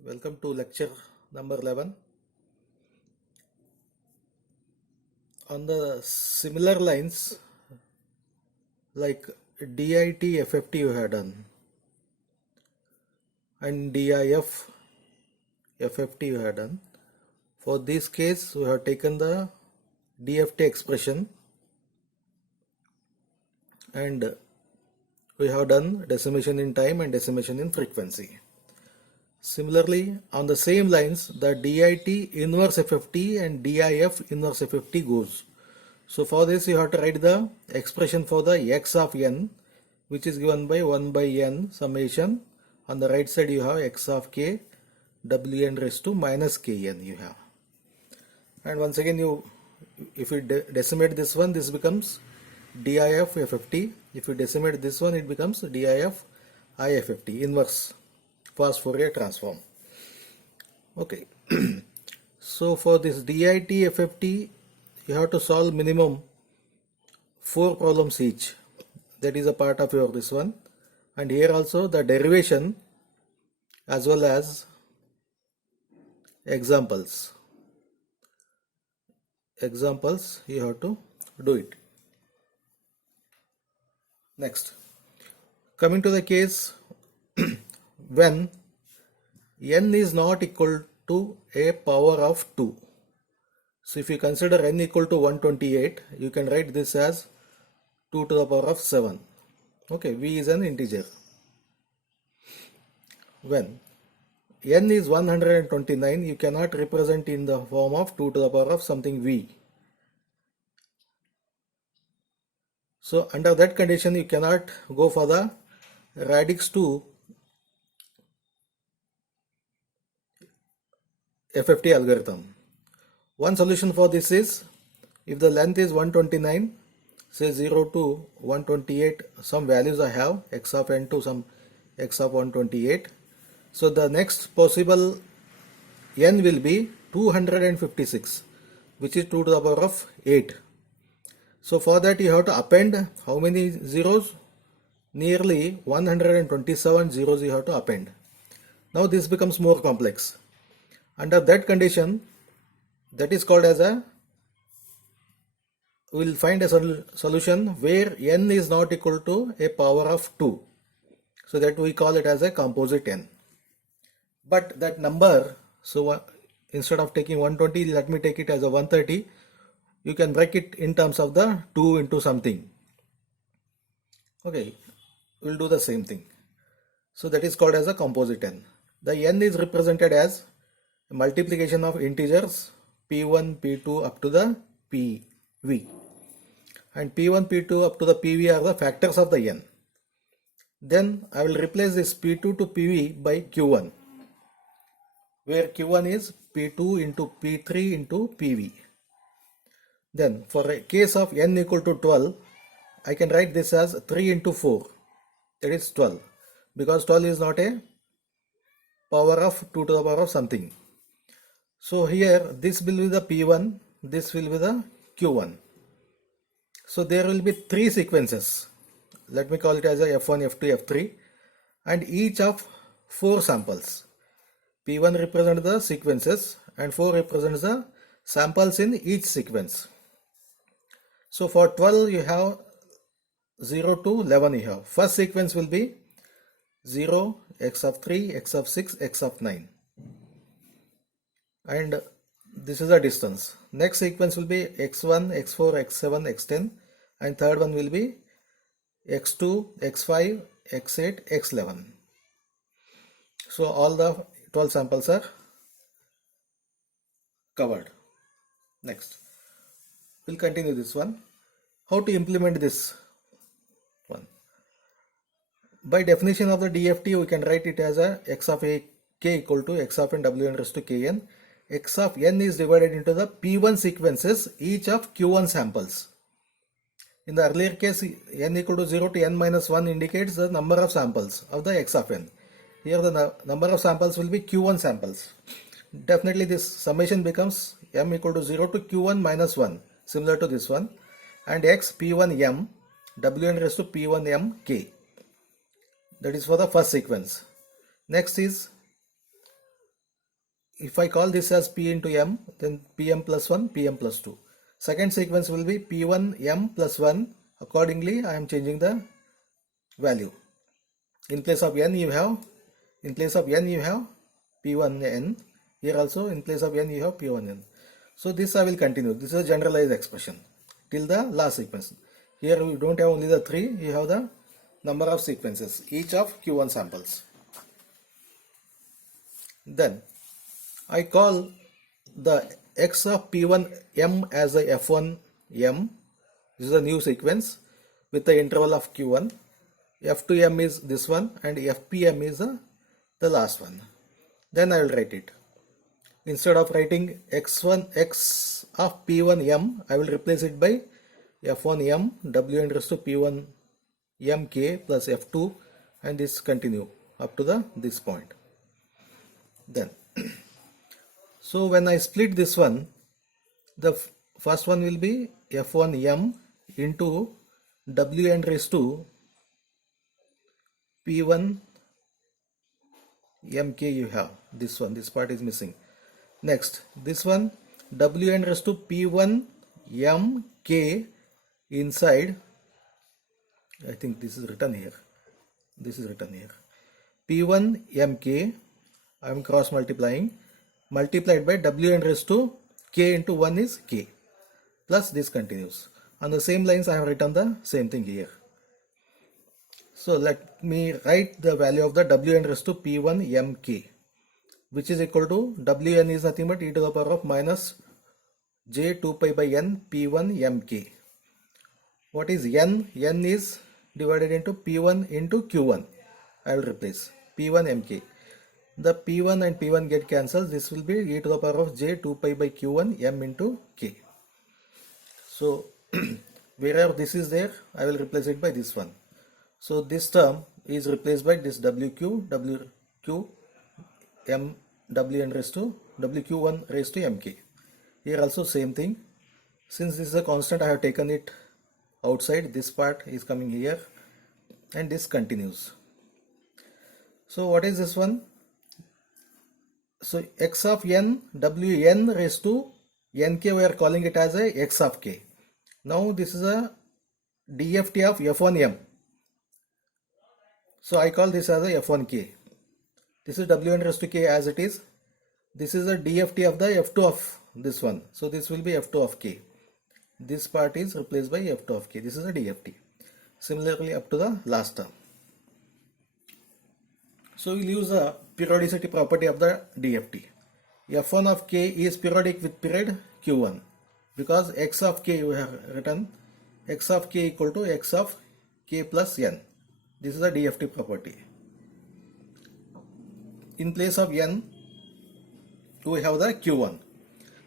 Welcome to lecture number 11. On the similar lines, like DIT FFT you have done and DIF FFT you have done. For this case, we have taken the DFT expression and we have done decimation in time and decimation in frequency. Similarly, on the same lines, the DIT inverse FFT and DIF inverse FFT goes. So for this you have to write the expression for the x of n, which is given by 1 by n summation. On the right side you have x of k wn raised to minus kn you have. And once again if you decimate this one, this becomes DIF FFT. If you decimate this one, it becomes DIF IFFT, inverse fast Fourier transform. Okay. So for this DIT FFT, you have to solve minimum 4 problems each. That is a part of your this one. And here also the derivation as well as examples you have to do it. Next, coming to the case when n is not equal to a power of 2. So if you consider n equal to 128, you can write this as 2 to the power of 7. Okay, v is an integer. When n is 129, you cannot represent in the form of 2 to the power of something v. So under that condition, you cannot go for the radix 2 FFT algorithm. One solution for this is, if the length is 129, say 0 to 128, some values I have, x of n to some x of 128. So the next possible n will be 256, which is 2 to the power of 8. So for that you have to append how many zeros? Nearly 127 zeros you have to append. Now this becomes more complex. Under that condition, that is called as we will find a solution where n is not equal to a power of 2. So that we call it as a composite n. But that number, so instead of taking 120, let me take it as a 130. You can break it in terms of the 2 into something. Okay, we'll do the same thing. So that is called as a composite n. The n is represented as a multiplication of integers p1, p2 up to the pv. And p1, p2 up to the pv are the factors of the n. Then I will replace this p2 to pv by q1, where q1 is p2 into p3 into pv. Then for a case of n equal to 12, I can write this as 3 into 4, that is 12, because 12 is not a power of 2 to the power of something. So here this will be the p1, this will be the q1. So there will be 3 sequences. Let me call it as a f1, f2, f3, and each of 4 samples. p1 represents the sequences and 4 represents the samples in each sequence. So for 12 you have 0 to 11 you have. First sequence will be 0, x of 3, x of 6, x of 9. And this is the distance. Next sequence will be x1, x4, x7, x10, and third one will be x2, x5, x8, x11. So all the 12 samples are covered. Next, we'll continue this one. How to implement this one? By definition of the DFT, we can write it as a x of a k equal to x of n wn raised to kn. X of n is divided into the p1 sequences, each of q1 samples. In the earlier case, n equal to 0 to n minus 1 indicates the number of samples of the x of n. Here the number of samples will be q1 samples. Definitely this summation becomes m equal to 0 to q1 minus 1, similar to this one, and x p1 m wn raised to p1 m k. That is for the first sequence. Next is if I call this as P into M, then Pm plus 1, Pm plus 2. Second sequence will be P1 M plus 1. Accordingly, I am changing the value. In place of N you have P1 N. Here also in place of N you have P1 N. So this I will continue. This is a generalized expression till the last sequence. Here we don't have only the 3, you have the number of sequences, each of Q1 samples. Then I call the X of P1 M as a F1 M. This is a new sequence with the interval of Q1. F2 M is this one and FPM is the last one. Then I will write it. Instead of writing X1 X of P1 M, I will replace it by F1 M W raised to P1 M K plus F2, and this continue up to this point. Then so when I split this one, the first one will be F1 M into Wn raised to P1 Mk. You have this one, this part is missing. Next, this one Wn raised to P1 Mk inside, I think this is written here, P1 Mk, I am cross multiplying, multiplied by Wn raised to K into 1 is K, plus this continues. On the same lines I have written the same thing here. So let me write the value of the Wn raised to P1 Mk, which is equal to Wn is nothing but e to the power of minus j 2 pi by n P1 Mk. What is n? N is divided into P1 into Q1. I will replace P1 Mk. The P1 and P1 get cancelled. This will be e to the power of j 2 pi by Q1 M into K. So wherever this is there, I will replace it by this one. So this term is replaced by this WQ M Wn raised to WQ1 raised to Mk. Here also same thing. Since this is a constant, I have taken it outside. This part is coming here and this continues. So what is this one? So X of N Wn raised to Nk, we are calling it as a X of K. Now this is a DFT of F1M. So I call this as a F1K. This is Wn raised to K as it is. This is a DFT of the F2 of this one. So this will be F2 of K. This part is replaced by F2 of K. This is a DFT. Similarly up to the last term. So we'll use the periodicity property of the DFT. F1 of K is periodic with period Q1, because X of K, we have written X of K equal to X of K plus N. This is the DFT property. In place of N, we have the Q1.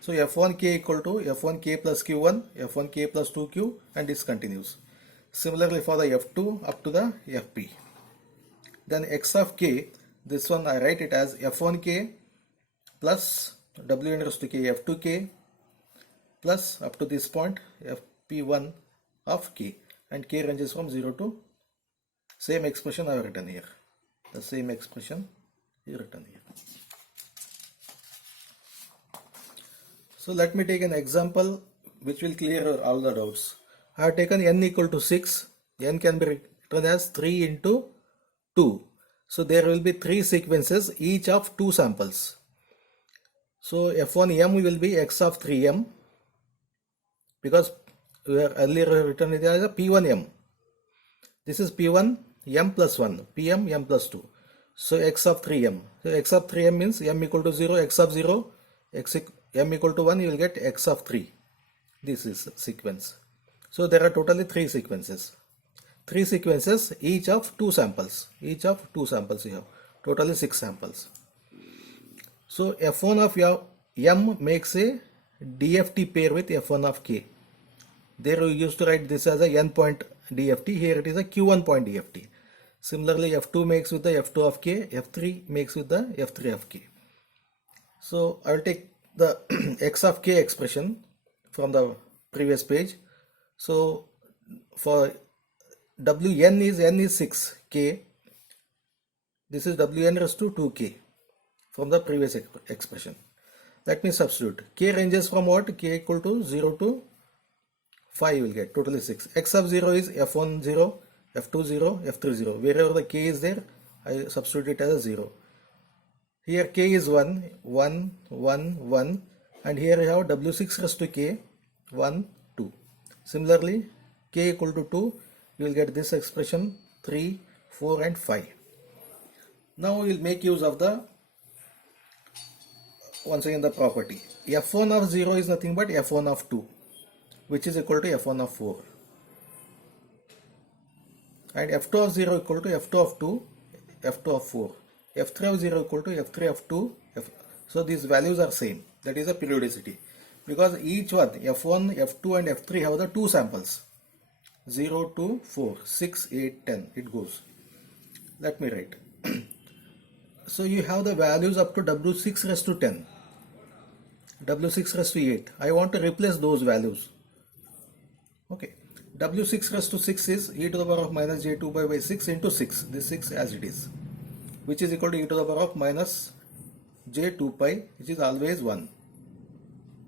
So F1K equal to F1K plus Q1, F1K plus 2Q, and this continues. Similarly for the F2 up to the Fp. Then X of K, this one I write it as F1K plus Wn raised to K F2K plus up to this point Fp1 of K, and K ranges from 0 to, same expression I have written here. The same expression is written here. So let me take an example which will clear all the doubts. I have taken n equal to 6. N can be written as 3 into 2. So there will be 3 sequences, each of 2 samples. So F1M will be X of 3M, because we have earlier written it as a P1M. This is P1 M plus 1, PM M plus 2. So X of 3M. So X of 3M means M equal to 0, X of 0, M equal to 1, you will get X of 3. This is sequence. So there are totally 3 sequences. 3 sequences, each of 2 samples. Each of 2 samples you have. Totally 6 samples. So F1 of M makes a DFT pair with F1 of K. There we used to write this as a N point DFT. Here it is a Q1 point DFT. Similarly, F2 makes with the F2 of K. F3 makes with the F3 of K. So I will take the X of K expression from the previous page. So for N is 6 K. This is Wn raised to 2K. from the previous expression. Let me substitute. K ranges from what? K equal to 0 to 5 you will get, totally 6. X of 0 is F1 0, F2 0, F3 0. Wherever the K is there, I substitute it as a 0. Here K is 1, 1, 1, 1, and here we have W6 raised to K, 1, 2. Similarly, K equal to 2, you will get this expression 3, 4 and 5. Now we will make use of the, once again, the property. F1 of 0 is nothing but F1 of 2, which is equal to F1 of 4. And F2 of 0 equal to F2 of 2, F2 of 4. F3 of 0 equal to F3 of 2. So these values are same. That is a periodicity. Because each one, F1, F2 and F3 have the 2 samples. 0, 2, 4, 6, 8, 10. It goes. Let me write. So you have the values up to W6 raised to 10. W6 raised to 8. I want to replace those values. Okay. W6 raised to 6 is e to the power of minus j2 by 6 into 6. This 6 as it is. Which is equal to e to the power of minus j2 pi, which is always 1.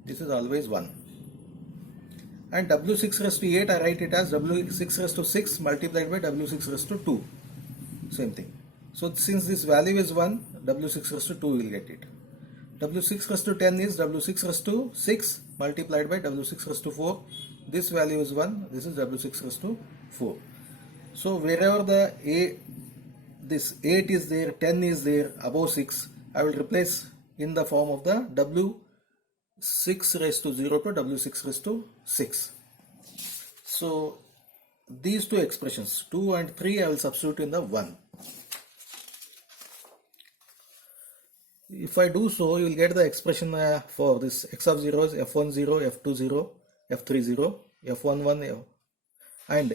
This is always 1. And W6 raised to 8, I write it as W6 raised to 6 multiplied by W6 raised to 2. Same thing. So since this value is 1, W6 raised to 2 will get it. W6 raised to 10 is W6 raised to 6 multiplied by W6 raised to 4. This value is 1. This is W6 raised to 4. So wherever the this 8 is there, 10 is there, above 6, I will replace in the form of the W6 raised to 0 to W6 raised to 6. So these two expressions, 2 and 3, I will substitute in the 1. If I do so, you will get the expression for this x of 0 is f1 0, f2 0, f3 0, f1 1, and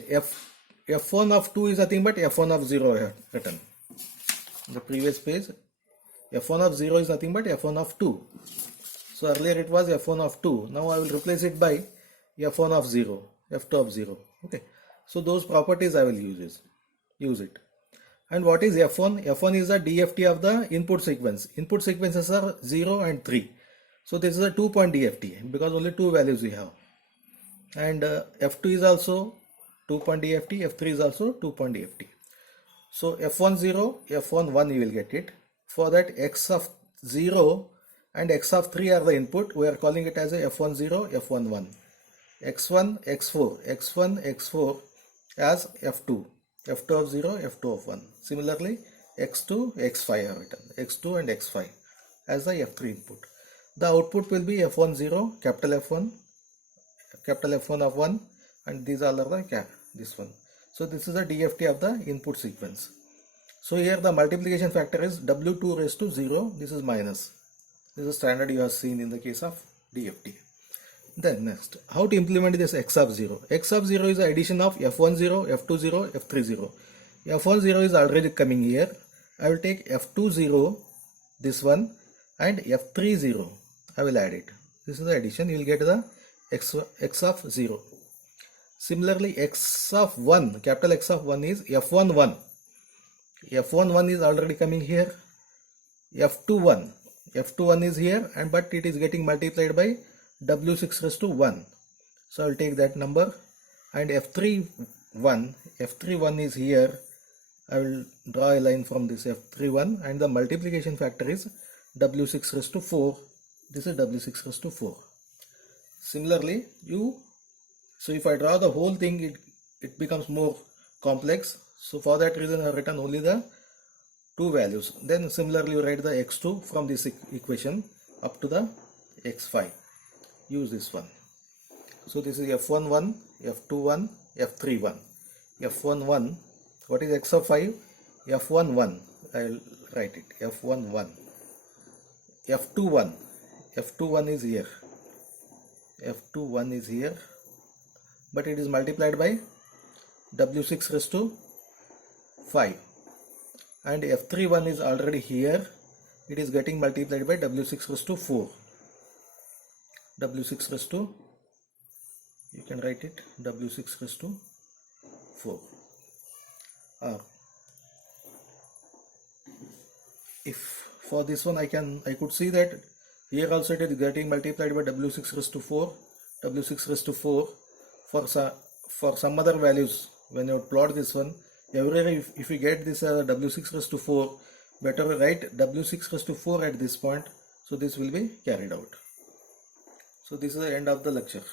f1 of 2 is nothing but f1 of 0 I have written. In the previous page, f1 of 0 is nothing but f1 of 2. So earlier it was f1 of 2. Now I will replace it by f1 of 0, f2 of 0. Okay. So those properties I will use it. And what is F1? F1 is the DFT of the input sequence. Input sequences are 0 and 3. So this is a 2-point DFT because only 2 values we have. And F2 is also 2-point DFT, F3 is also 2-point DFT. So F1 0, F1 1 you will get it. For that x of 0 and x of 3 are the input. We are calling it as a F1 0, F1 1. X1, X4, X1, X4 as F2. F2 of 0, F2 of 1. Similarly, X2, X5 I have written. X2 and X5 as the F3 input. The output will be F1 0, capital F1 of 1, and these all are the this one. So this is the DFT of the input sequence. So here the multiplication factor is W2 raised to 0. This is minus. This is standard you have seen in the case of DFT. Then next, how to implement this x of 0? X of 0 is the addition of f1 0, f2 0, f3 0. F1 0 is already coming here. I will take f2 0, this one, and f3 0. I will add it. This is the addition. You will get the x of 0. Similarly, x of 1, capital X of 1 is f1 1. F1 1 is already coming here. F2 1. F2 1 is here, but it is getting multiplied by W6 raised to 1. So I will take that number, and F3 1 is here. I will draw a line from this F3 1, and the multiplication factor is W6 raised to 4. This is W6 raised to 4. Similarly, so if I draw the whole thing, it becomes more complex. So for that reason I have written only the 2 values. Then similarly you write the x2 from this equation up to the x5. Use this one. So this is f1 1, f2 1, f3 1. F1 1, what is x of 5? F1 1, I will write it, f1 1. F2 1, f2 1 is here. F2 1 is here, but it is multiplied by W6 raised to 5. And F3 1 is already here. It is getting multiplied by W6 raised to 4. W6 raised to, you can write it, W6 raised to 4. If for this one I could see that here also it is getting multiplied by W6 raised to 4, W6 raised to 4 for some other values. When you plot this one, everywhere if you get this W6 raised to 4, better write W6 raised to 4 at this point, so this will be carried out. So this is the end of the lecture.